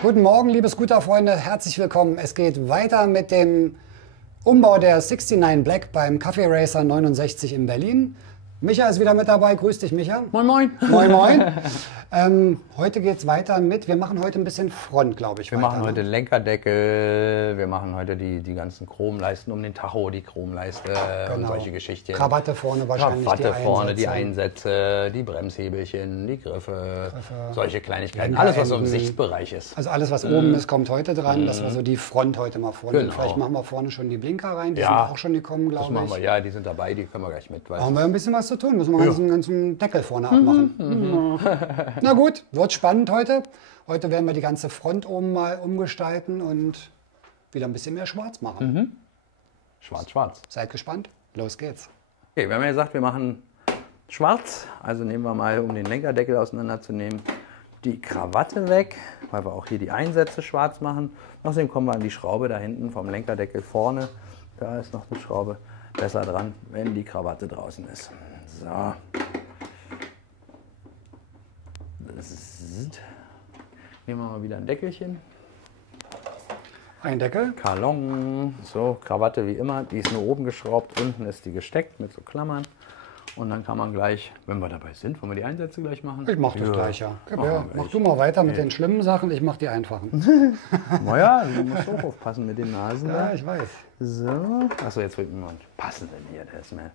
Guten Morgen, liebe Scooter-Freunde, herzlich willkommen. Es geht weiter mit dem Umbau der 69 Black beim Café Racer 69 in Berlin. Micha ist wieder mit dabei. Grüß dich, Micha. Moin, moin. Moin, moin. Heute geht es weiter mit, wir machen heute ein bisschen Front, glaube ich. Wir machen heute Lenkerdeckel, wir machen heute die ganzen Chromleisten um den Tacho, die Chromleiste und solche Geschichten. Krawatte vorne wahrscheinlich, Krawatte vorne, die Einsätze, die Bremshebelchen, die Griffe, solche Kleinigkeiten. Alles, was so im Sichtbereich ist. Also alles, was oben ist, kommt heute dran. Das war so die Front heute mal vorne. Genau. Vielleicht machen wir vorne schon die Blinker rein, die sind auch schon gekommen, glaube ich. Das machen wir, ja, die sind dabei, die können wir gleich mit. Haben wir ein bisschen was zu tun, müssen wir einen ganzen Deckel vorne abmachen. Na gut, wird spannend heute. Heute werden wir die ganze Front oben mal umgestalten und wieder ein bisschen mehr schwarz machen. Schwarz, schwarz. Seid gespannt, los geht's. Okay, wir haben ja gesagt, wir machen schwarz. Also nehmen wir mal, um den Lenkerdeckel auseinanderzunehmen, die Krawatte weg, weil wir auch hier die Einsätze schwarz machen. Außerdem kommen wir an die Schraube da hinten vom Lenkerdeckel vorne. Da ist noch eine Schraube besser dran, wenn die Krawatte draußen ist. So. Nehmen wir mal wieder ein Deckelchen. Ein Deckel. Kalon. So, Krawatte wie immer. Die ist nur oben geschraubt. Unten ist die gesteckt mit so Klammern. Und dann kann man gleich, wenn wir dabei sind, wollen wir die Einsätze gleich machen? Ich mach das gleich, ja. Mach du mal weiter mit den schlimmen Sachen, ich mach die einfachen. Naja, du musst auch aufpassen mit den Nasen. Ja, ich weiß. So. Achso, jetzt wird mir passen denn hier. Der ist mir ein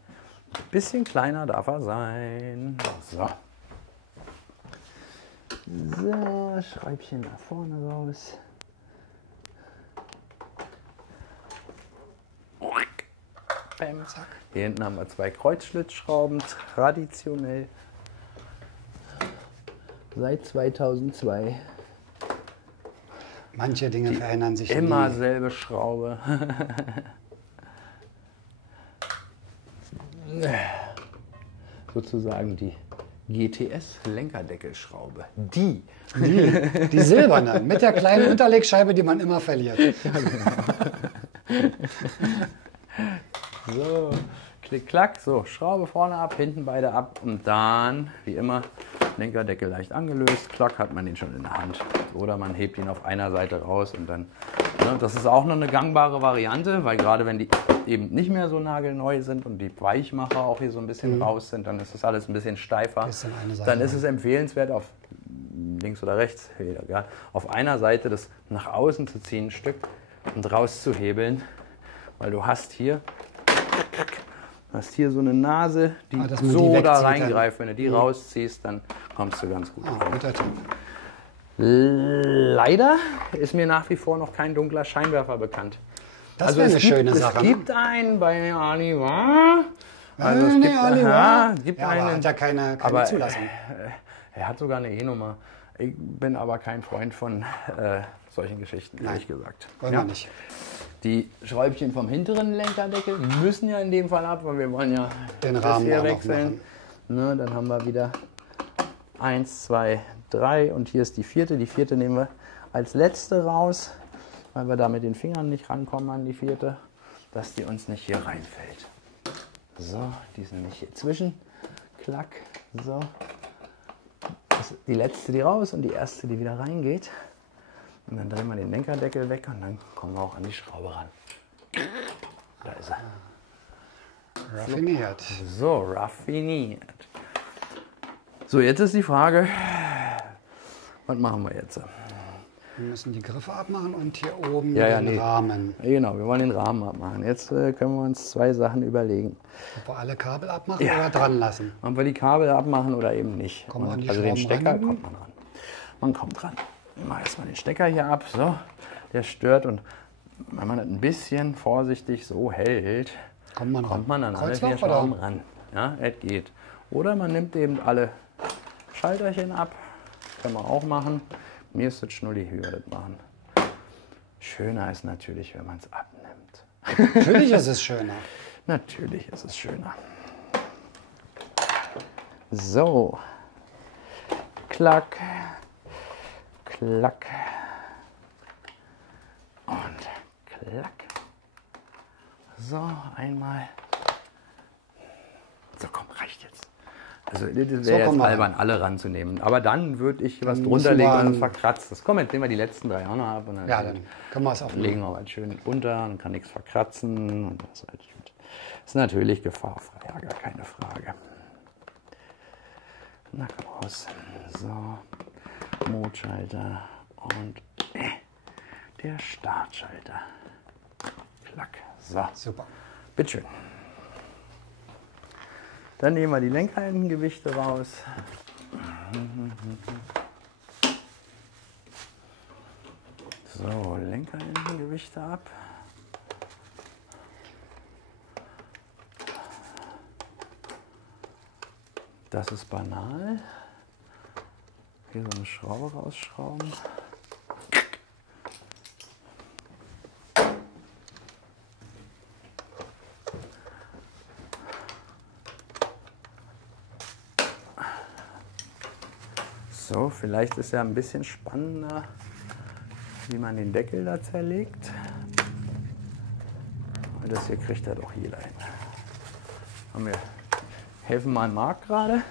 bisschen kleiner, darf er sein. So. So, Schräubchen nach vorne raus. Bam, zack. Hier hinten haben wir zwei Kreuzschlitzschrauben, traditionell seit 2002. Manche Dinge verändern sich immer nie. selbe Schraube. Sozusagen die GTS-Lenkerdeckelschraube. Die silberne, mit der kleinen Unterlegscheibe, die man immer verliert. Ja, genau. So, klick, klack, so, Schraube vorne ab, hinten beide ab und dann, wie immer, Lenkerdeckel leicht angelöst, klack, hat man den schon in der Hand. Oder man hebt ihn auf einer Seite raus und dann, ne, das ist auch noch eine gangbare Variante, weil gerade wenn die eben nicht mehr so nagelneu sind und die Weichmacher auch hier so ein bisschen raus sind, dann ist das alles ein bisschen steifer. Dann ist es empfehlenswert, auf links oder rechts, egal, auf einer Seite das nach außen zu ziehen, ein Stück und rauszuhebeln, weil du hast hier so eine Nase, die so da reingreift. Wenn du die rausziehst, dann kommst du ganz gut rein. Guter Tipp. Leider ist mir nach wie vor noch kein dunkler Scheinwerfer bekannt. Das wäre eine schöne Sache. Es gibt einen bei Aliwa. Also es gibt aber einen, hat ja keine Zulassung. Er hat sogar eine E-Nummer. Ich bin aber kein Freund von solchen Geschichten, ehrlich gesagt. Wollen wir nicht. Die Schräubchen vom hinteren Lenkerdeckel müssen ja in dem Fall ab, weil wir wollen ja den Rahmen hier auch wechseln. Ne, dann haben wir wieder 1, 2, 3 und hier ist die vierte. Die vierte nehmen wir als letzte raus, weil wir da mit den Fingern nicht rankommen an die vierte, dass die uns nicht hier reinfällt. So, die sind nicht hier zwischen. Klack, so. Das ist die letzte, die raus und die erste, die wieder reingeht. Und dann drehen wir den Lenkerdeckel weg und dann kommen wir auch an die Schraube ran. Da ist er. Raffiniert. So, raffiniert. So, jetzt ist die Frage, was machen wir jetzt? Wir müssen die Griffe abmachen und hier oben den Rahmen. Genau, wir wollen den Rahmen abmachen. Jetzt können wir uns zwei Sachen überlegen. Ob wir alle Kabel abmachen oder dran lassen. Ob wir die Kabel abmachen oder eben nicht. Kommen wir an die also den Schrauben Stecker ran? kommt man ran. Man kommt ran. Ich mache erstmal den Stecker hier ab. So, der stört und wenn man das ein bisschen vorsichtig so hält, kommt man an alle vier Schrauben ran. Ja, es geht. Oder man nimmt eben alle Schalterchen ab. Kann man auch machen. Mir ist das Schnulli, wie wir das machen. Schöner ist natürlich, wenn man es abnimmt. Natürlich ist es schöner. Natürlich ist es schöner. So. Klack. Klack. Und klack. So, einmal. So, komm, reicht jetzt. Also das wäre So, jetzt komm mal albern, alle ranzunehmen. Aber dann würde ich was Dann drunter müssen wir legen und an- es verkratzt. Das kommen, jetzt nehmen wir die letzten 3 auch noch ab. Und Ja, dann können wir es auch legen wir was schön unter und kann nichts verkratzen. Und das ist halt gut. Ist natürlich gefahrfrei, ja, gar keine Frage. Na komm raus. So, Mode-Schalter und der Startschalter. Klack. So, Super. bitteschön. Dann nehmen wir die Lenkhaltengewichte raus. So, Lenkhaltengewichte ab. Das ist banal. Hier so eine Schraube rausschrauben. So, vielleicht ist ja ein bisschen spannender, wie man den Deckel da zerlegt. Weil das hier kriegt ja doch jeder hin. Haben wir helfen mal Marc gerade.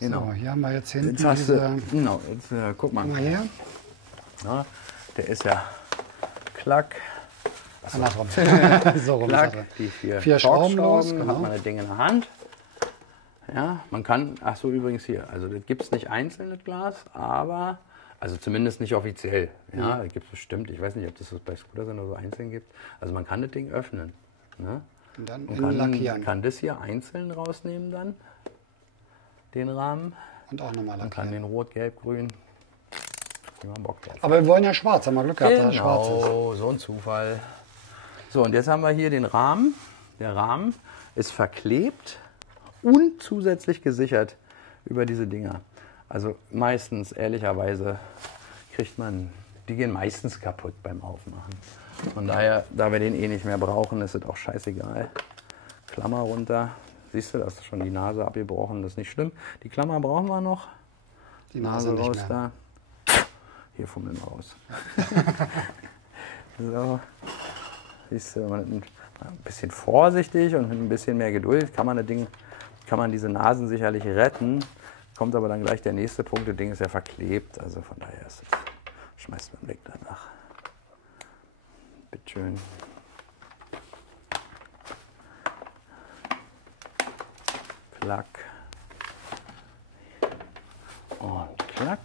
Genau. So, hier haben wir jetzt hinten Jetzt hast du, diese... genau, jetzt guck mal. Guck mal her. Na, der ist ja klack. Andersrum. So rum ist Klack, er. die 4 4 Schrauben los, Dann genau. hat man das Ding in der Hand. Ja, man kann, ach so übrigens hier, also das gibt es nicht einzeln, das Glas, aber, also zumindest nicht offiziell. Ja, das gibt es bestimmt, ich weiß nicht, ob das bei Scooter oder so einzeln gibt. Also man kann das Ding öffnen. Ne? Und dann Und innen lackieren. kann das hier einzeln rausnehmen dann, den Rahmen. Und auch nochmal Man kann lackieren. den rot, gelb, grün, wie man Bock drauf hat. Aber wir wollen ja schwarz, haben wir Glück gehabt, dass er schwarz ist. Genau, so ein Zufall. So, und jetzt haben wir hier den Rahmen. Der Rahmen ist verklebt und zusätzlich gesichert über diese Dinger. Also meistens, ehrlicherweise, die gehen meistens kaputt beim Aufmachen. Von daher, da wir den eh nicht mehr brauchen, ist es auch scheißegal. Klammer runter. Siehst du, da ist schon die Nase abgebrochen, das ist nicht schlimm. Die Klammer brauchen wir noch. Die Nase nicht raus mehr. da. Hier fummeln wir raus. So. Siehst du, ein bisschen vorsichtig und mit ein bisschen mehr Geduld kann man diese Nasen sicherlich retten. Kommt aber dann gleich der nächste Punkt, das Ding ist ja verklebt, also von daher ist es, schmeißt man weg danach. Bitteschön. Klack. Und klack.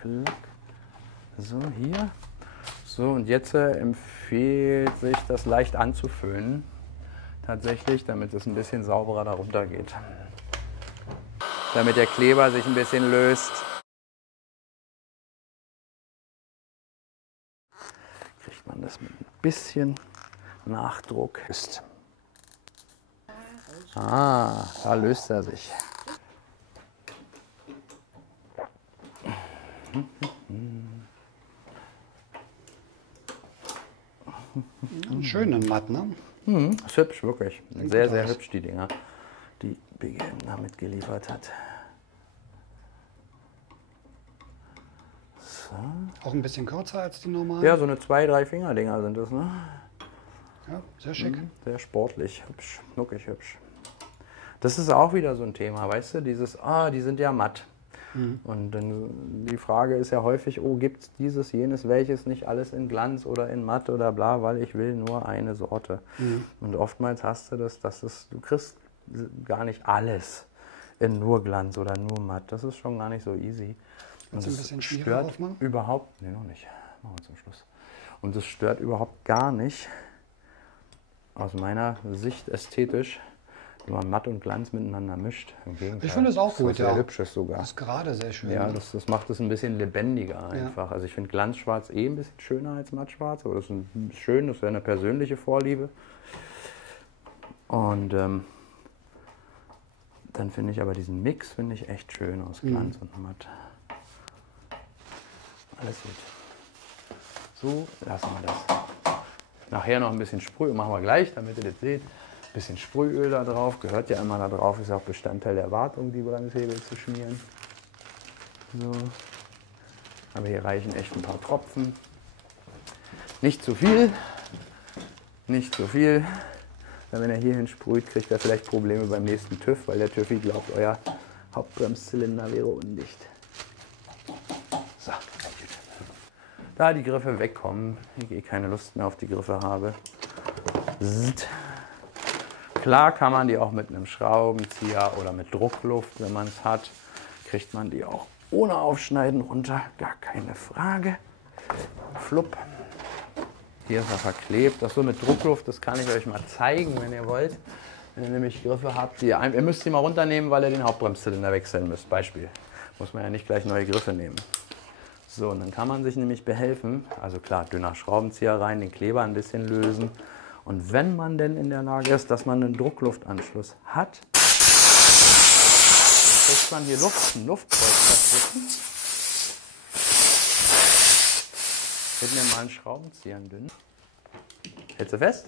Klack. So, hier. So, und jetzt empfiehlt sich, das leicht anzuföhnen. Tatsächlich, damit es ein bisschen sauberer darunter geht. Damit der Kleber sich ein bisschen löst. Kriegt man das mit ein bisschen Nachdruck. Ah, da löst er sich. Schön in matt, ne? Ist hübsch, wirklich. Sehr, sehr hübsch, die Dinger, die BGM da mitgeliefert hat. So. Auch ein bisschen kürzer als die normalen. Ja, so eine 2-3 Finger-Dinger sind das, ne? Ja, sehr schick. Sehr sportlich, hübsch, knuckig hübsch. Das ist auch wieder so ein Thema, weißt du? Dieses, die sind ja matt. Und dann die Frage ist ja häufig, gibt es dieses, jenes, welches, nicht alles in Glanz oder in matt oder bla, weil ich will nur eine Sorte. Und oftmals hast du du kriegst gar nicht alles in nur Glanz oder nur matt. Das ist schon gar nicht so easy. Und Kannst du ein bisschen schwieriger aufmachen? überhaupt, nee, noch nicht. Machen wir zum Schluss. Und es stört überhaupt gar nicht, aus meiner Sicht ästhetisch, wenn man Matt und Glanz miteinander mischt. Im Gegenteil. Ich finde es auch gut, Sehr ja. hübsches sogar. Das ist gerade sehr schön. Ja, ne? das macht es ein bisschen lebendiger einfach. Also ich finde Glanzschwarz ein bisschen schöner als Mattschwarz, aber das ist schön, das wäre eine persönliche Vorliebe. Und dann finde ich aber diesen Mix finde ich echt schön aus Glanz und Matt. Alles gut. So lassen wir das. Nachher noch ein bisschen Sprüh, machen wir gleich, damit ihr das seht. Ein bisschen Sprühöl da drauf, gehört ja immer da drauf, ist ja auch Bestandteil der Wartung, die Bremshebel zu schmieren. So. Aber hier reichen echt ein paar Tropfen. Nicht zu viel, Nicht so viel. Weil wenn er hierhin sprüht, kriegt er vielleicht Probleme beim nächsten TÜV, weil der TÜV glaubt, euer Hauptbremszylinder wäre undicht. So, da die Griffe wegkommen, ich eh keine Lust mehr auf die Griffe habe. Klar kann man die auch mit einem Schraubenzieher oder mit Druckluft, wenn man es hat, kriegt man die auch ohne Aufschneiden runter, gar keine Frage. Flupp. Hier ist er verklebt. Das so mit Druckluft, das kann ich euch mal zeigen, wenn ihr wollt. Wenn ihr nämlich Griffe habt, ihr müsst sie mal runternehmen, weil ihr den Hauptbremszylinder wechseln müsst. Beispiel. Muss man ja nicht gleich neue Griffe nehmen. So, und dann kann man sich nämlich behelfen. Also klar, dünner Schraubenzieher rein, den Kleber ein bisschen lösen. Und wenn man denn in der Lage ist, dass man einen Druckluftanschluss hat, dann kriegt man hier einen Luftkreuz dazwischen. Ich hätte mir mal einen Schraubenzieher dünn. Hältst du fest?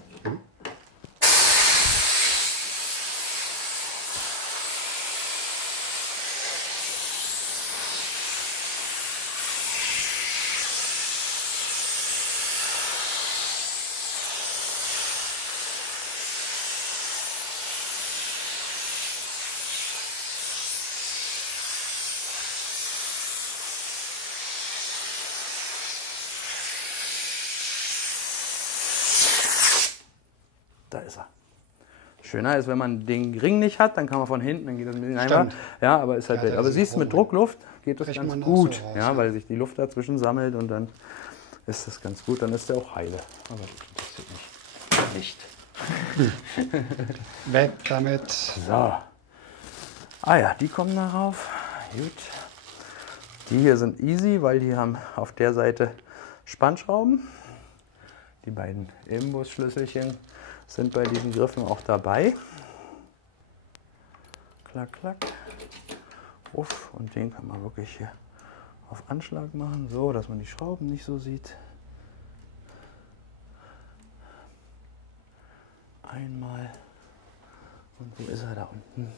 Da ist er. Schöner ist, wenn man den Ring nicht hat, dann kann man von hinten, dann geht das ein bisschen einfacher. Ja, aber ist halt weg. Aber siehst du, mit Druckluft geht das ganz gut, so raus, ja, weil sich die Luft dazwischen sammelt und dann ist das ganz gut. Dann ist der auch heile. Aber das interessiert mich nicht. Weg damit. So. Ah ja, die kommen darauf. Gut. Die hier sind easy, weil die haben auf der Seite Spannschrauben. Die beiden Imbusschlüsselchen sind bei diesen Griffen auch dabei. Klack, klack. Uff, und den kann man wirklich hier auf Anschlag machen, so dass man die Schrauben nicht so sieht. Einmal. Und wo ist er da unten?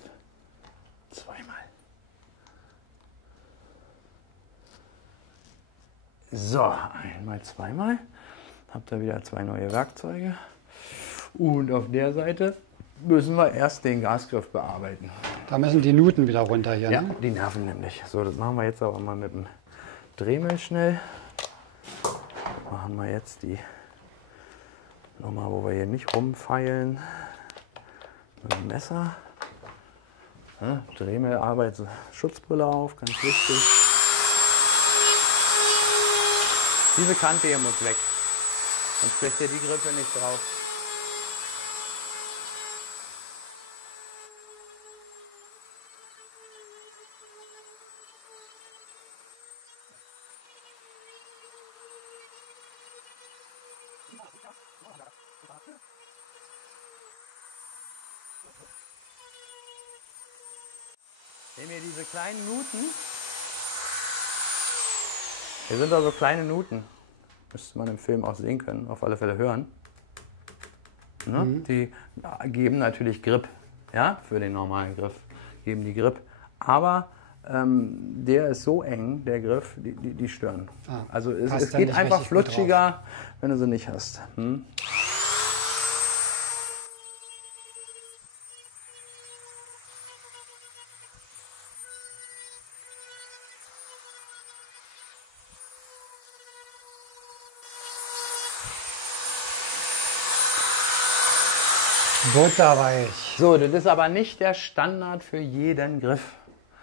Zweimal. So, einmal, zweimal. Habt ihr wieder zwei neue Werkzeuge. Und auf der Seite müssen wir erst den Gasgriff bearbeiten. Da müssen die Nuten wieder runter hier, Ja, ne? die nerven nämlich. So, das machen wir jetzt aber mal mit dem Dremel schnell. Machen wir jetzt die nochmal, wo wir hier nicht rumfeilen. Mit dem Messer. Ja, Dremelarbeit, Schutzbrille auf, ganz wichtig. Diese Kante hier muss weg. Sonst kriegt ihr die Griffe nicht drauf. Nehmen wir diese kleinen Nuten. Hier sind da so kleine Nuten. Müsste man im Film auch sehen können, auf alle Fälle hören. Ne? Die geben natürlich Grip, ja, für den normalen Griff. Geben die Grip. Aber der ist so eng, der Griff, die stören. Also es geht einfach flutschiger, wenn du sie nicht hast. Butterweich. So, das ist aber nicht der Standard für jeden Griff.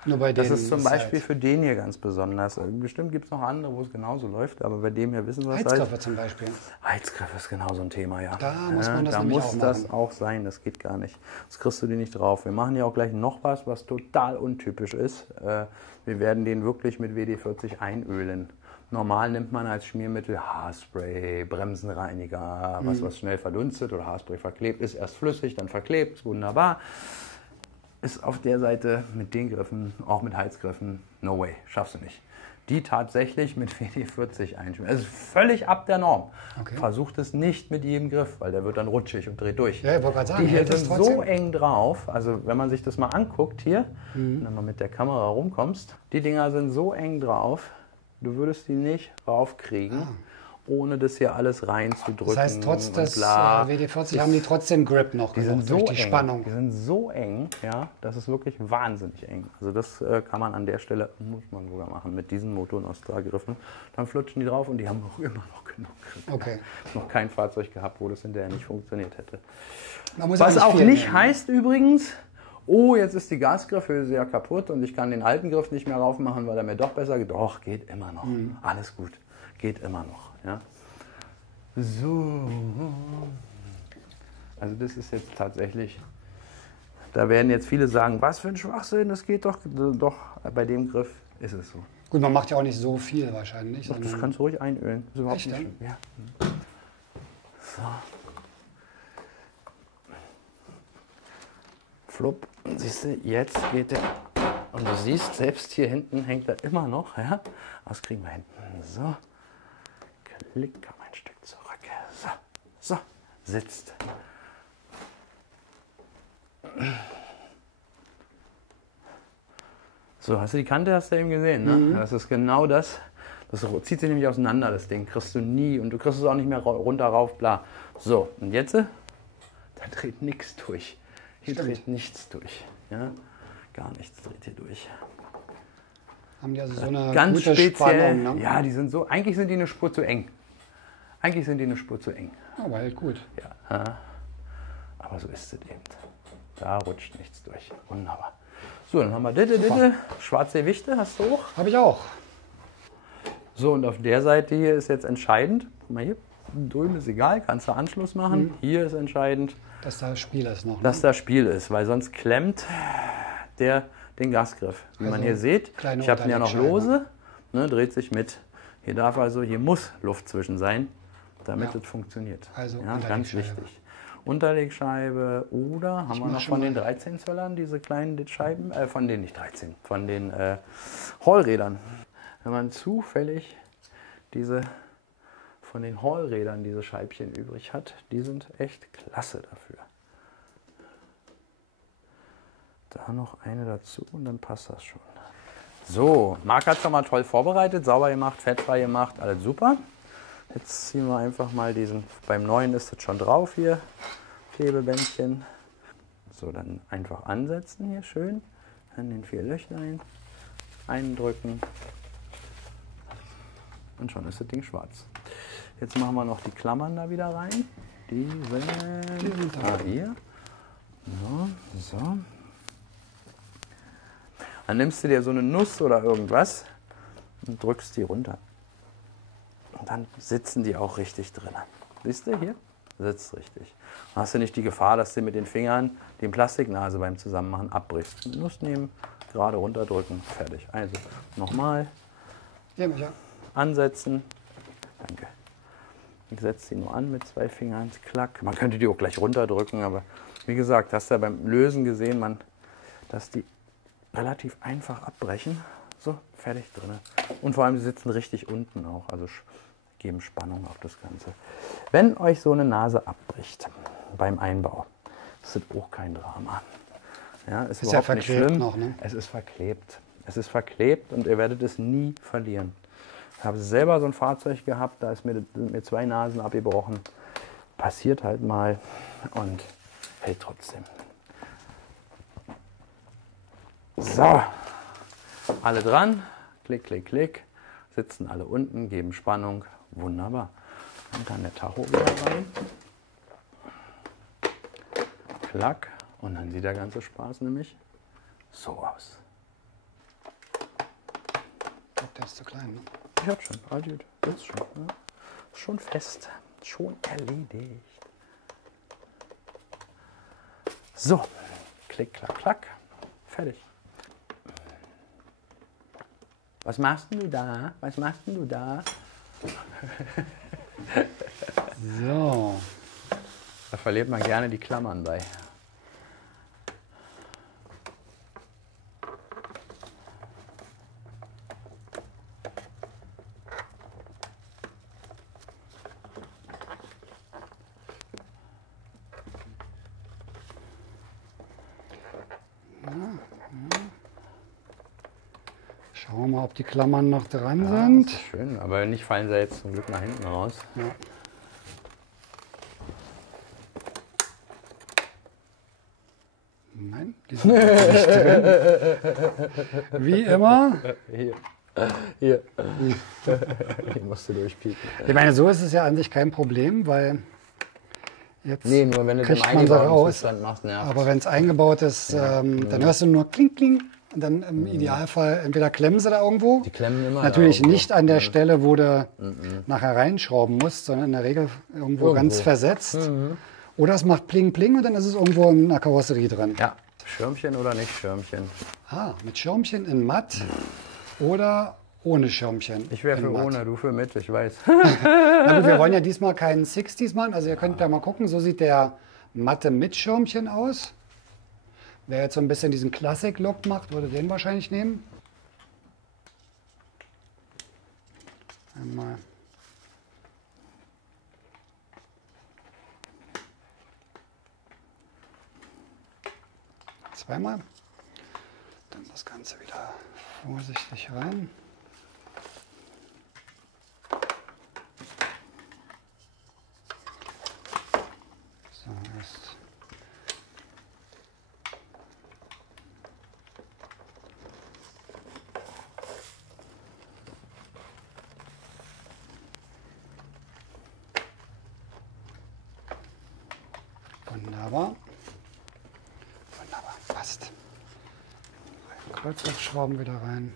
Nur bei denen das ist zum Beispiel für den hier ganz besonders. Bestimmt gibt es noch andere, wo es genauso läuft, aber bei dem hier wissen wir es halt. Heizgriffe zum Beispiel. Heizgriff ist genau so ein Thema, ja. Da muss man das da nämlich muss auch das machen. auch sein, das geht gar nicht. Das kriegst du dir nicht drauf. Wir machen ja auch gleich noch was total untypisch ist. Wir werden den wirklich mit WD-40 einölen. Normal nimmt man als Schmiermittel Haarspray, Bremsenreiniger, was schnell verdunstet oder Haarspray verklebt, ist erst flüssig, dann verklebt, ist wunderbar. Ist auf der Seite mit den Griffen, auch mit Heizgriffen, no way, schaffst du nicht. Die tatsächlich mit WD-40 einschmieren. Das ist völlig ab der Norm. Okay. Versucht es nicht mit jedem Griff, weil der wird dann rutschig und dreht durch. Ja, ich wollte gerade sagen, die hier sind so eng drauf, also wenn man sich das mal anguckt hier, wenn du mal mit der Kamera rumkommst, die Dinger sind so eng drauf, du würdest die nicht raufkriegen. ohne das hier alles reinzudrücken. Das heißt, trotz und des bla. WD-40 haben die trotzdem Grip noch Die sind genug so durch die eng. Spannung. Die sind so eng, ja, das ist wirklich wahnsinnig eng. Also das kann man an der Stelle, muss man sogar machen, mit diesen Motor Nostra-Griffen. Dann flutschen die drauf und die haben auch immer noch genug Grip. Okay. Noch kein Fahrzeug gehabt, wo das hinterher nicht funktioniert hätte. Man muss Was auch viel nicht nehmen. heißt übrigens, oh, jetzt ist die Gasgriffhülse ja kaputt und ich kann den alten Griff nicht mehr raufmachen, weil er mir doch besser geht. Doch, geht immer noch. Alles gut, geht immer noch. Ja. So. Also das ist jetzt tatsächlich, da werden jetzt viele sagen, was für ein Schwachsinn, das geht doch. Doch, bei dem Griff ist es so. Gut, man macht ja auch nicht so viel wahrscheinlich. Das sondern- kannst du ruhig einölen. Das ist überhaupt Echt, nicht ja? schlimm. Ja. So. Flupp. Siehst du, jetzt geht der. Und du siehst, selbst hier hinten hängt er immer noch. Ja? Das kriegen wir hinten. So. Klick ein Stück zurück. So. So. Sitzt. So, hast du die Kante, hast du eben gesehen, ne? Das ist genau das. Das zieht sich nämlich auseinander, das Ding. Kriegst du nie. Und du kriegst es auch nicht mehr runter, rauf, bla. So, und jetzt, da dreht nichts durch. Hier Stimmt. dreht nichts durch. Ja? Gar nichts dreht hier durch. Haben die also so eine Ganz gute speziell. Spannung, ne? Ja, die sind so. Eigentlich sind die eine Spur zu eng. Eigentlich sind die eine Spur zu eng. Aber hält gut. Ja. Aber so ist es eben. Da rutscht nichts durch. Wunderbar. So, dann haben wir Ditte. Schwarze Wichte hast du auch. Habe ich auch. So, und auf der Seite hier ist jetzt entscheidend. Guck mal hier, drüben ist egal, kannst du Anschluss machen. Hier ist entscheidend, Dass da Spiel ist noch. Ne? dass da Spiel ist, weil sonst klemmt der den Gasgriff. Wie man Also hier sieht, kleine ich habe ihn ja noch Unterlegscheibe. lose, ne, dreht sich mit. Hier muss Luft zwischen sein, damit Ja. es funktioniert. Also ja, ganz Unterlegscheibe. wichtig. Unterlegscheibe oder haben wir mach noch schon von den mal. 13 Zöllern diese kleinen Scheiben, von den nicht 13, von den Hallrädern. Wenn man zufällig von den Hallrädern diese Scheibchen übrig hat, die sind echt klasse dafür. Da noch eine dazu und dann passt das schon. So, Marc hat schon mal toll vorbereitet, sauber gemacht, fettfrei gemacht, alles super. Jetzt ziehen wir einfach mal diesen, beim neuen ist das schon drauf hier, Klebebändchen. So, dann einfach ansetzen hier schön, an den 4 Löchlein, eindrücken und schon ist das Ding schwarz. Jetzt machen wir noch die Klammern da wieder rein. Die sind hier. So. Dann nimmst du dir so eine Nuss oder irgendwas und drückst die runter. Und dann sitzen die auch richtig drin. Siehst du hier? Sitzt richtig. Dann hast du nicht die Gefahr, dass du mit den Fingern die Plastiknase beim Zusammenmachen abbrichst. Nuss nehmen, gerade runterdrücken, fertig. Also nochmal Ja, ja. ansetzen. Danke. Ich setze die nur an mit 2 Fingern. Klack. Man könnte die auch gleich runterdrücken, aber wie gesagt, hast du ja beim Lösen gesehen, dass die relativ einfach abbrechen. So, fertig drin. Und vor allem, sie sitzen richtig unten auch, also geben Spannung auf das Ganze. Wenn euch so eine Nase abbricht beim Einbau, ist das auch kein Drama. Ja, ist ja überhaupt nicht verklebt schlimm. noch, ne? Es ist verklebt. Es ist verklebt und ihr werdet es nie verlieren. Ich habe selber so ein Fahrzeug gehabt, da sind mir 2 Nasen abgebrochen. Passiert halt mal und hält trotzdem. So, alle dran, klick, klick, klick, sitzen alle unten, geben Spannung, wunderbar. Dann kann der Tacho wieder rein, klack, und dann sieht der ganze Spaß nämlich so aus. Ich glaube, der ist zu klein. Ne? Ich hab schon, all gut, jetzt schon, ja. Schon fest, schon erledigt. So, klick, klack, klack, fertig. Was machst denn du da? Was machst denn du da? So. Da verliert man gerne die Klammern bei. Schauen wir mal, ob die Klammern noch dran Ja, sind. das ist schön, aber nicht fallen sie jetzt zum Glück nach hinten raus. Ja. Nein, die sind nicht drin. Wie immer. Hier. Hier. Hier musst du durchpieken. Ich meine, so ist es ja an sich kein Problem, weil jetzt Nee, nur wenn du den kriegt man sie eingebauten raus. Zustand machst, nervt. Aber wenn es eingebaut ist, dann hörst du nur kling, kling. Und dann im Idealfall entweder klemmen sie da irgendwo. Die klemmen immer. Natürlich da irgendwo. nicht an der Stelle, wo du nachher reinschrauben musst, sondern in der Regel irgendwo ganz versetzt. Oder es macht pling, pling und dann ist es irgendwo in der Karosserie drin. Ja, Schirmchen oder nicht Schirmchen? Ah, mit Schirmchen in matt oder ohne Schirmchen. Ich wäre in für matt. ohne, du für mit, ich weiß. Na gut, wir wollen ja diesmal keinen 60s machen. Also ihr könnt da mal gucken, so sieht der matte mit Schirmchen aus. Wer jetzt so ein bisschen diesen Classic-Look macht, würde den wahrscheinlich nehmen. Einmal. Zweimal. Dann das Ganze wieder vorsichtig rein. So, erst. Wunderbar. Wunderbar, passt. Kreuzschrauben wieder rein.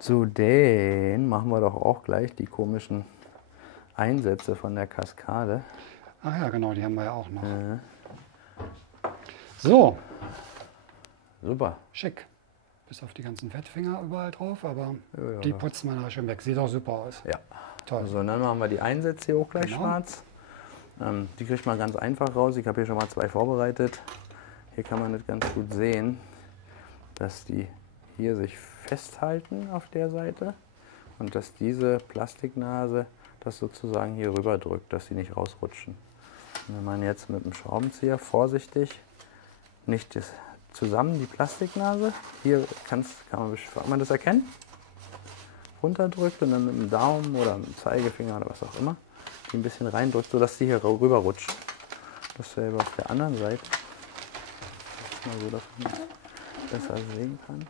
Zu den machen wir doch auch gleich die komischen Einsätze von der Kaskade. Ach ja, genau, die haben wir ja auch noch. So, Super. schick. Bis auf die ganzen Fettfinger überall drauf, aber Ja, die putzt man da schon weg. Sieht auch super aus. Ja. Toll. So, und dann machen wir die Einsätze hier auch gleich Genau. schwarz. Die kriegt man ganz einfach raus. Ich habe hier schon mal 2 vorbereitet. Hier kann man das ganz gut sehen, dass die hier sich festhalten auf der Seite und dass diese Plastiknase das sozusagen hier rüber drückt, dass sie nicht rausrutschen. Und wenn man jetzt mit dem Schraubenzieher vorsichtig nicht das zusammen die Plastiknase, hier kann man das erkennen, runterdrückt und dann mit dem Daumen oder mit dem Zeigefinger oder was auch immer, die ein bisschen reindrückt, sodass die hier rüber rutscht. Dasselbe auf der anderen Seite. Mal so, dass man das besser sehen kann.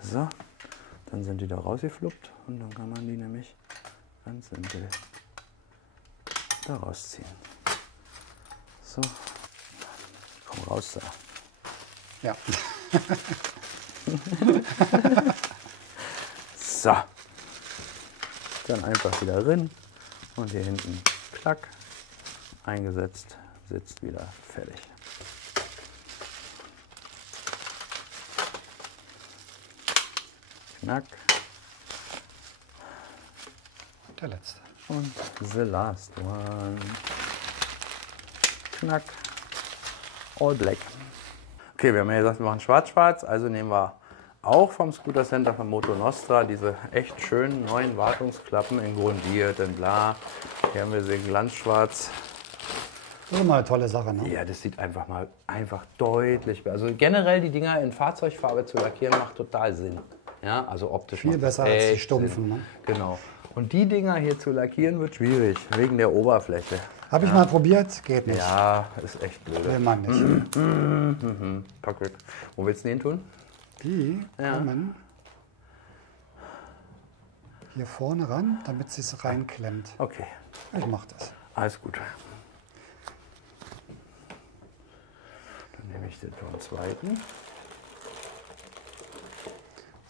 So, dann sind die da rausgefluppt und dann kann man die nämlich ganz simpel da rausziehen. So, komm raus da. Ja. So, dann einfach wieder rein und hier hinten klack, eingesetzt, sitzt wieder, fertig. Knack. Der letzte. Und the last one. Knack. All black. Okay, wir haben ja gesagt, wir machen schwarz-schwarz, also nehmen wir auch vom Scooter Center von Moto Nostra diese echt schönen neuen Wartungsklappen in grundiert, in bla. Hier haben wir sie in glanzschwarz. Das ist immer eine tolle Sache, ne? Ja, das sieht einfach deutlich besser. Also generell die Dinger in Fahrzeugfarbe zu lackieren macht total Sinn. Ja, also optisch Viel macht das besser als die echt stumpfen, Sinn. ne? Genau. Und die Dinger hier zu lackieren wird schwierig, wegen der Oberfläche. Habe ich mal probiert, geht nicht. Ja, ist echt blöd. Will man nicht. Packwick. Wo willst du den tun? Die Ja. kommen hier vorne ran, damit sie es reinklemmt. Okay, Ich mache das. alles gut. Dann nehme ich den vom zweiten.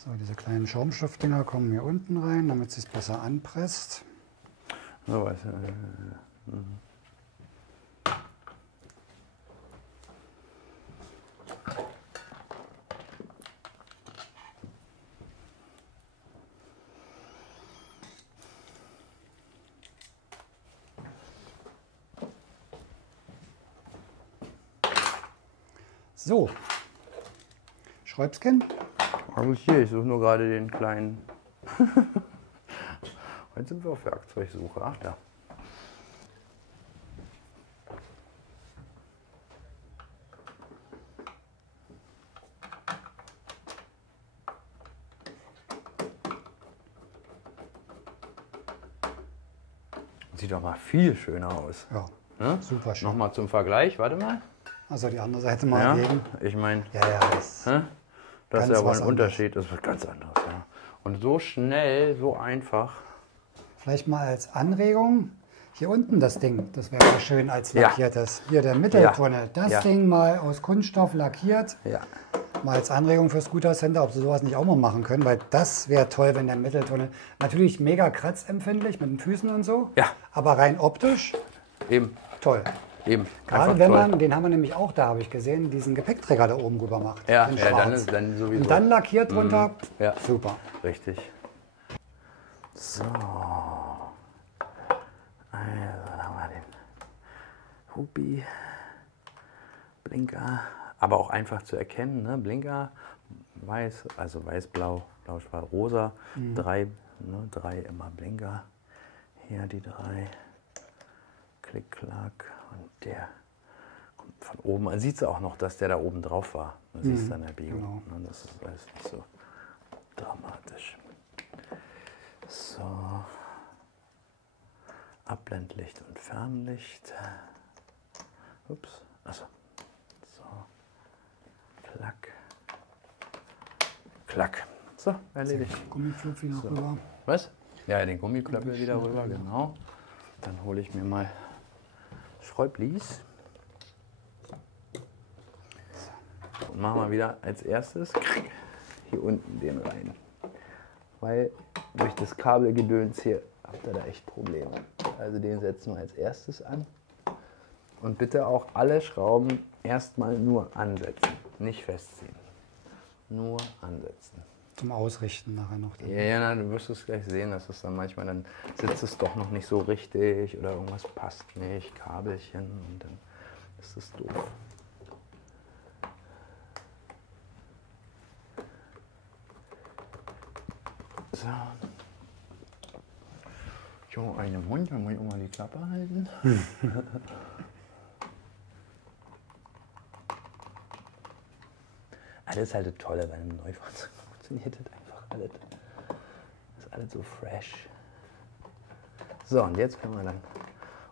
So, diese kleinen Schaumstoffdinger kommen hier unten rein, damit sie es besser anpresst. So was. So. Schräubskin. Also hier, ich suche nur gerade den kleinen. Heute sind wir auf Werkzeugsuche. Ach ja. Sieht doch mal viel schöner aus. Ja, Ne? super schön. Nochmal zum Vergleich, warte mal. Also die andere Seite mal Ja, gegen. ich meine, Ja, ja, das das ist ganz ja wohl was ein Unterschied, das wird ganz anderes. Ja. Und so schnell, so einfach. vielleicht mal als Anregung. Hier unten das Ding, das wäre mal schön als Ja. lackiertes. Hier der Mitteltunnel, das Ja. Ding mal aus Kunststoff lackiert. Ja. Mal als Anregung für Scooter Center, ob sie sowas nicht auch mal machen können, weil das wäre toll, wenn der Mitteltunnel, natürlich mega kratzempfindlich mit den Füßen und so, Ja. aber rein optisch Eben, toll. eben. Gerade Einfach wenn toll. man, den haben wir nämlich auch da, habe ich gesehen, diesen Gepäckträger da oben rüber macht. Ja, in ja, dann schwarz. ist dann sowieso. Und dann lackiert drunter, Ja. super. Richtig. So. Also, da haben wir den Hubi. Blinker. Aber auch einfach zu erkennen, ne? Blinker, weiß, also weiß, blau, blau, schwarz, rosa. Drei immer Blinker. Hier die 3. Klick, klack. Und der kommt von oben. Man sieht es auch noch, dass der da oben drauf war. Man sieht es an der Biegung. genau. Ne? Das ist alles nicht so dramatisch. So. Abblendlicht und Fernlicht. Ups. Achso. So. Klack. Klack. So, erledigt. Gummiflug wieder rüber. Was? Ja, den Gummiklöppel wieder rüber, genau. Dann hole ich mir mal Schräublis. Und machen wir wieder als erstes hier unten den rein. Weil durch das Kabelgedöns hier habt ihr da echt Probleme. Also den setzen wir als erstes an. Und bitte auch alle Schrauben erstmal nur ansetzen, nicht festziehen. Nur ansetzen. Zum Ausrichten nachher noch. Ja, ja, na, du wirst es gleich sehen, dass es dann manchmal, dann sitzt es doch noch nicht so richtig oder irgendwas passt nicht, Kabelchen und dann ist es doof. So. Jo, einen Mund, dann muss ich auch mal die Klappe halten. Das ist halt das Tolle bei einem Neufahrzeug. Funktioniert das einfach alles. Das ist alles so fresh. So, und jetzt können wir dann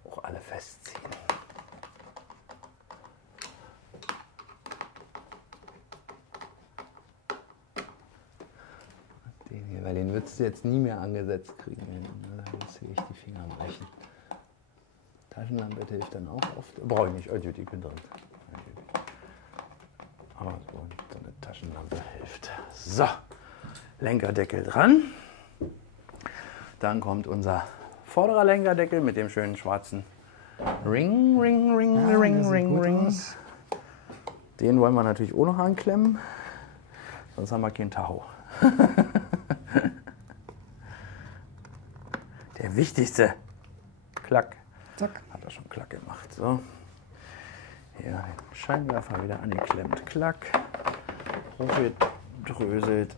auch alle festziehen. Den hier, weil den würdest du jetzt nie mehr angesetzt kriegen. Da müsste ich die Finger brechen. Taschenlampe hilft dann auch oft. Brauche ich nicht, die können drin. Aber so eine Taschenlampe hilft. So, Lenkerdeckel dran. Dann kommt unser vorderer Lenkerdeckel mit dem schönen schwarzen Ring, Ring, Ring, Ja, Ring, der sieht Ring, gut Ring. aus. Den wollen wir natürlich auch noch anklemmen. Sonst haben wir keinen Tacho. Der wichtigste. Klack. Zack. Hat er schon Klack gemacht. So. Hier den Scheinwerfer wieder angeklemmt. Klack. Ruffelt, dröselt.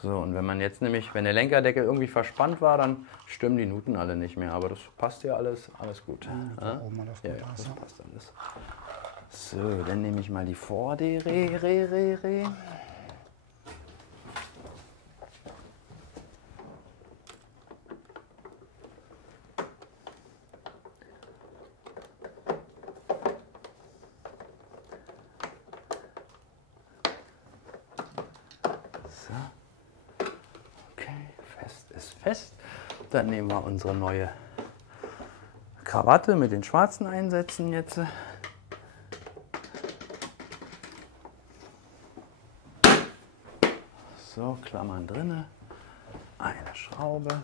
So, und wenn man jetzt nämlich, wenn der Lenkerdeckel irgendwie verspannt war, dann stimmen die Nuten alle nicht mehr. Aber das passt ja alles gut. Da oben mal das Ja, gut ja, aus, das ja. passt alles. So, dann nehme ich mal die Re. So. Okay, fest ist fest. Dann nehmen wir unsere neue Krawatte mit den schwarzen Einsätzen jetzt. So, Klammern drinne. Eine Schraube.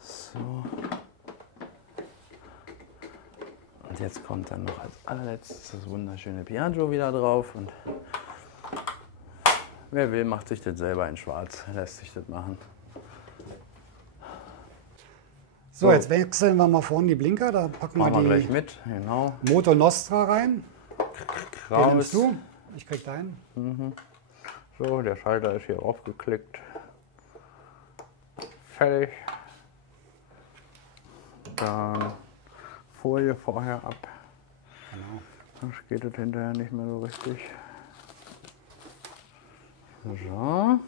So. Und jetzt kommt dann noch als allerletztes das wunderschöne Piaggio wieder drauf. Und wer will, macht sich das selber in schwarz. Lässt sich das machen. So, jetzt wechseln wir mal vorne die Blinker. Da packen Machen wir wir gleich die mit, genau. Motor Nostra rein. Den Raus. nimmst du. Ich krieg deinen. So, der Schalter ist hier aufgeklickt. Fertig. Dann Folie vorher ab. Genau. Sonst geht es hinterher nicht mehr so richtig. So.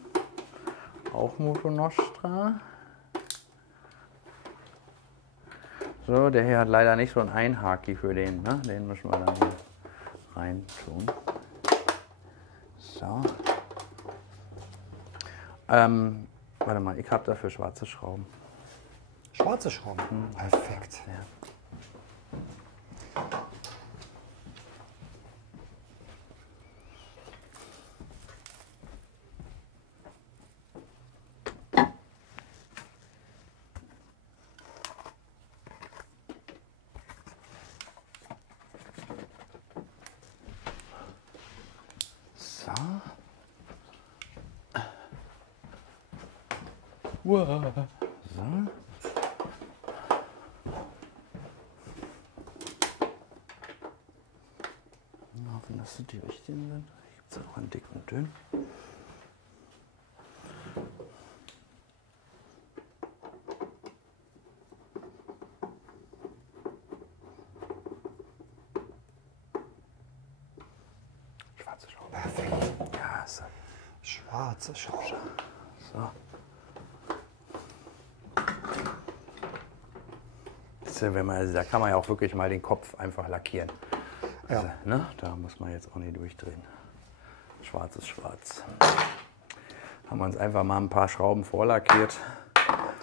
Auch Motor Nostra. So, der hier hat leider nicht so einen Einhaki für den, ne? Den müssen wir dann hier rein tun. So. Warte mal, ich habe dafür schwarze Schrauben. Schwarze Schrauben. Perfekt. Ja. So. Wow. So. Hoffen, dass das die richtigen sind. Hier gibt es auch einen dick und dünn. Schwarze Schrauben. Perfekt. Ja, so. Schwarze Schrauben. So. Wenn man, also da kann man ja auch wirklich mal den Kopf einfach lackieren. Ja. Also, ne? Da muss man jetzt auch nicht durchdrehen. Schwarz ist schwarz. Haben wir uns einfach mal ein paar Schrauben vorlackiert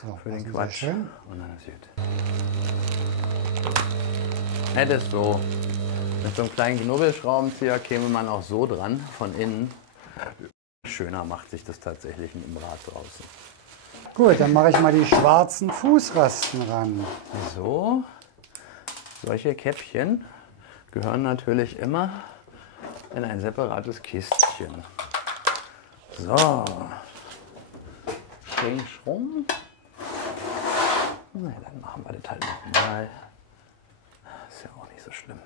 So, für den das ist Quatsch. sehr schön. Und dann ist gut. Das ist so. Mit so einem kleinen Knubbelschraubenzieher käme man auch so dran, von innen. Schöner macht sich das tatsächlich im Rad draußen. Gut, dann mache ich mal die schwarzen Fußrasten ran. So, solche Käppchen gehören natürlich immer in ein separates Kistchen. So, schwing, schwung. Na, dann machen wir das halt nochmal. Ist ja auch nicht so schlimm.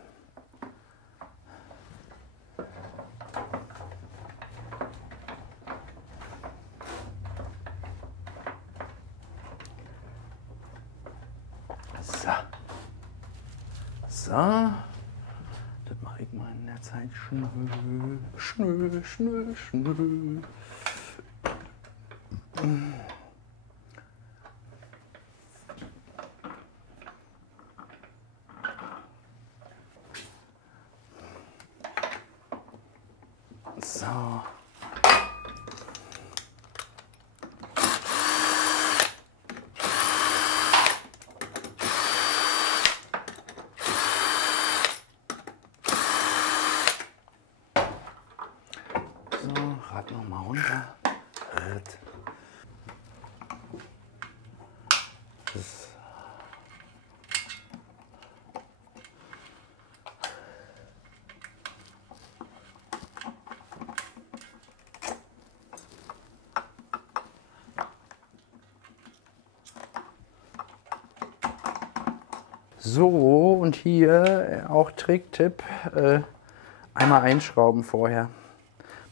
So. So. Das mache ich mal in der Zeit schnell, schnell, schnell, schnell. So. So, Rad noch mal runter. Rad. Das. So, und hier auch Tricktipp, einmal einschrauben vorher,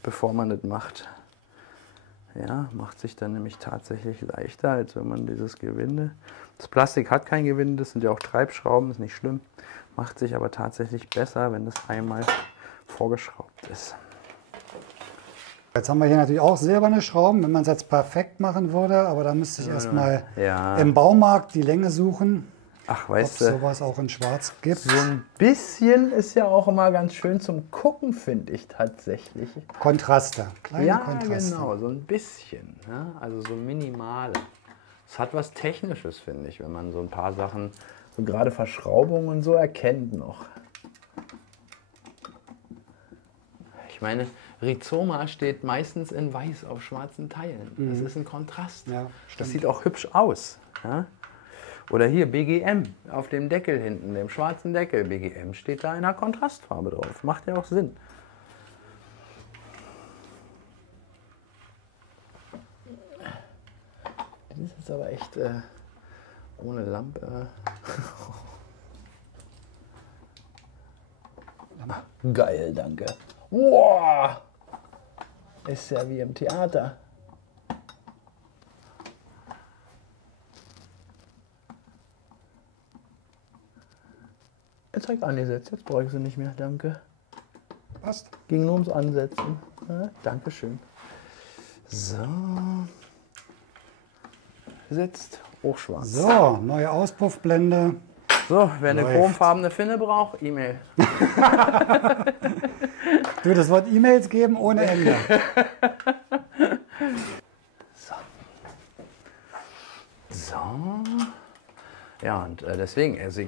bevor man das macht. Ja, macht sich dann nämlich tatsächlich leichter, als wenn man dieses Gewinde. Das Plastik hat kein Gewinde, das sind ja auch Treibschrauben, ist nicht schlimm. Macht sich aber tatsächlich besser, wenn das einmal vorgeschraubt ist. Jetzt haben wir hier natürlich auch silberne Schrauben, wenn man es jetzt perfekt machen würde, aber da müsste ich erstmal im Baumarkt die Länge suchen, Ach, ob weißt es du, sowas auch in schwarz gibt. so ein bisschen ist ja auch immer ganz schön zum Gucken, finde ich tatsächlich. Kontraste, kleine Ja, Kontraste. genau, so ein bisschen. Ja? Also so minimal. Es hat was Technisches, finde ich, wenn man so ein paar Sachen, so gerade Verschraubungen und so erkennt noch. Ich meine, Rhizoma steht meistens in weiß auf schwarzen Teilen. Das ist ein Kontrast. Ja, das stimmt. sieht auch hübsch aus. Ja? Oder hier BGM auf dem Deckel hinten, dem schwarzen Deckel. BGM steht da in einer Kontrastfarbe drauf. Macht ja auch Sinn. Das ist aber echt ohne Lampe. Geil, danke. Wow! Ist ja wie im Theater. Jetzt zeigt angesetzt, jetzt brauche ich sie nicht mehr, danke. Passt. Ging nur ums Ansetzen. Ja, Dankeschön. So. Sitzt hochschwarz. So, neue Auspuffblende. So, wer eine Läuft. chromfarbene Finne braucht, E-Mail. Du, das wird E-Mails geben ohne Ende. So. Ja, und deswegen, also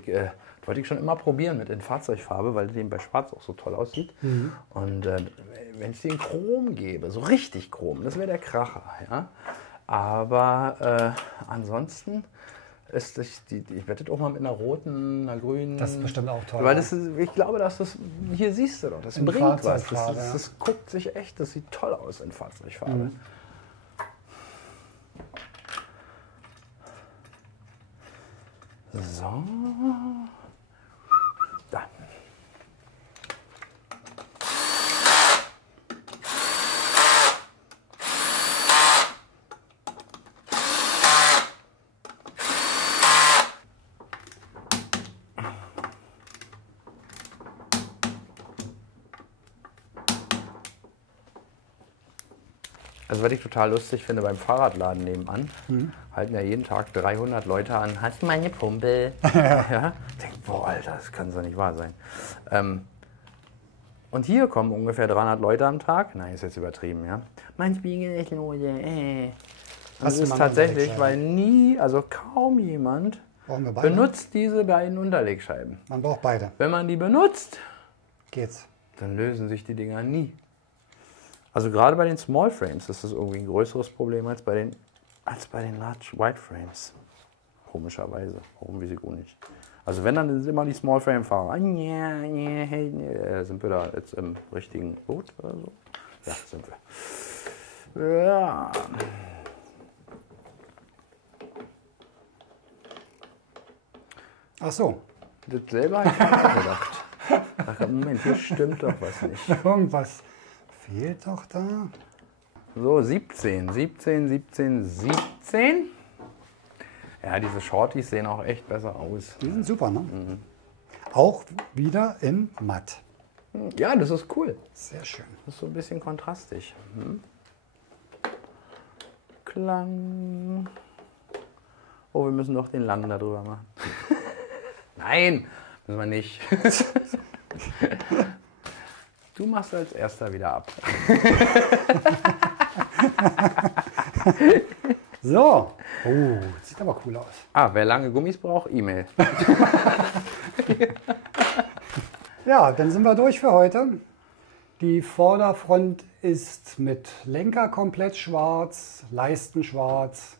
wollte ich schon immer probieren mit in Fahrzeugfarbe, weil den bei Schwarz auch so toll aussieht. Und wenn es den Chrom gäbe, so richtig Chrom, das wäre der Kracher. Ja? Aber ansonsten ist ich werde das auch mal mit einer roten, einer grünen. Das ist bestimmt auch toll. Weil das ist, ich glaube, dass das, hier siehst du doch, das In bringt was. Fahrzeugfarbe, Das guckt sich echt, das sieht toll aus in Fahrzeugfarbe. So. Dann. Also was ich total lustig finde, beim Fahrradladen nebenan halten ja jeden Tag 300 Leute an, hast du meine Pumpe? Ja? Ich denke, boah, Alter, das kann so nicht wahr sein. Und hier kommen ungefähr 300 Leute am Tag. Nein, ist jetzt übertrieben, ja. Mein Spiegel ist lose. Das ist tatsächlich, weil also kaum jemand Brauchen wir beide? benutzt diese beiden Unterlegscheiben. Man braucht beide. Wenn man die benutzt, Geht's. dann lösen sich die Dinger nie. Also gerade bei den Small Frames ist das irgendwie ein größeres Problem als bei den Large Wide Frames. Komischerweise. Warum, weiß ich auch nicht. Also wenn, dann sind immer die Small Frame Fahrer. Sind wir da jetzt im richtigen Boot oder so? Ja, sind wir. Ja. Ach so. Das selber habe ich mir auch gedacht. Ach, Moment, hier stimmt doch was nicht. Irgendwas fehlt doch da. So, 17. Ja, diese Shorties sehen auch echt besser aus. Die sind super, ne? Auch wieder in matt. Ja, das ist cool. Sehr schön. Das ist so ein bisschen kontrastig. Klang. Oh, wir müssen doch den langen da drüber machen. Nein, müssen wir nicht. Du machst als erster wieder ab. So. Oh, sieht aber cool aus. Ah, wer lange Gummis braucht, E-Mail. Ja, dann sind wir durch für heute. Die Vorderfront ist mit Lenker komplett schwarz, Leisten schwarz,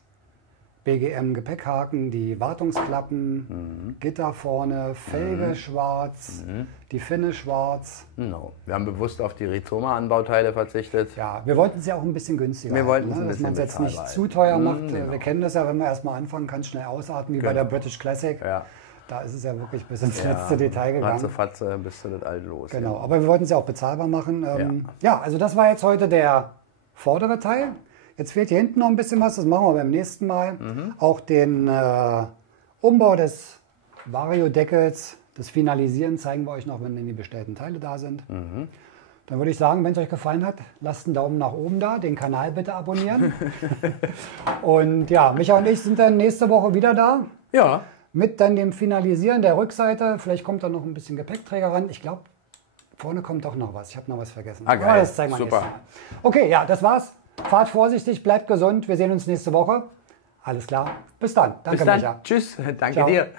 BGM Gepäckhaken, die Wartungsklappen, Gitter vorne, Felge schwarz, die Finne schwarz. No. Wir haben bewusst auf die Rizoma-Anbauteile verzichtet. Ja, wir wollten es ja auch ein bisschen günstiger Wir wollten es halten, ein dass man es bisschen jetzt nicht bezahlbar zu teuer halten. macht. Genau. Wir kennen das ja, wenn wir erstmal anfangen, kann es schnell ausarten, wie bei der British Classic. Ja. Da ist es ja wirklich bis ins letzte Detail gegangen. Ratzefatze bist du das alt los. Genau, aber wir wollten es ja auch bezahlbar machen. Ja, also das war jetzt heute der vordere Teil. Jetzt fehlt hier hinten noch ein bisschen was, das machen wir beim nächsten Mal. Auch den Umbau des Vario-Deckels, das Finalisieren zeigen wir euch noch, wenn dann die bestellten Teile da sind. Dann würde ich sagen, wenn es euch gefallen hat, lasst einen Daumen nach oben da, den Kanal bitte abonnieren. Und ja, Micha und ich sind dann nächste Woche wieder da. Ja. Mit dann dem Finalisieren der Rückseite. Vielleicht kommt da noch ein bisschen Gepäckträger ran. Ich glaube, vorne kommt doch noch was. Ich habe noch was vergessen. Ah, geil. Aber das zeigen wir Super. nächstes Mal. Okay, ja, das war's. Fahrt vorsichtig, bleibt gesund. Wir sehen uns nächste Woche. Alles klar. Bis dann. Danke, Bis dann. Micha. Tschüss. Danke Ciao. dir.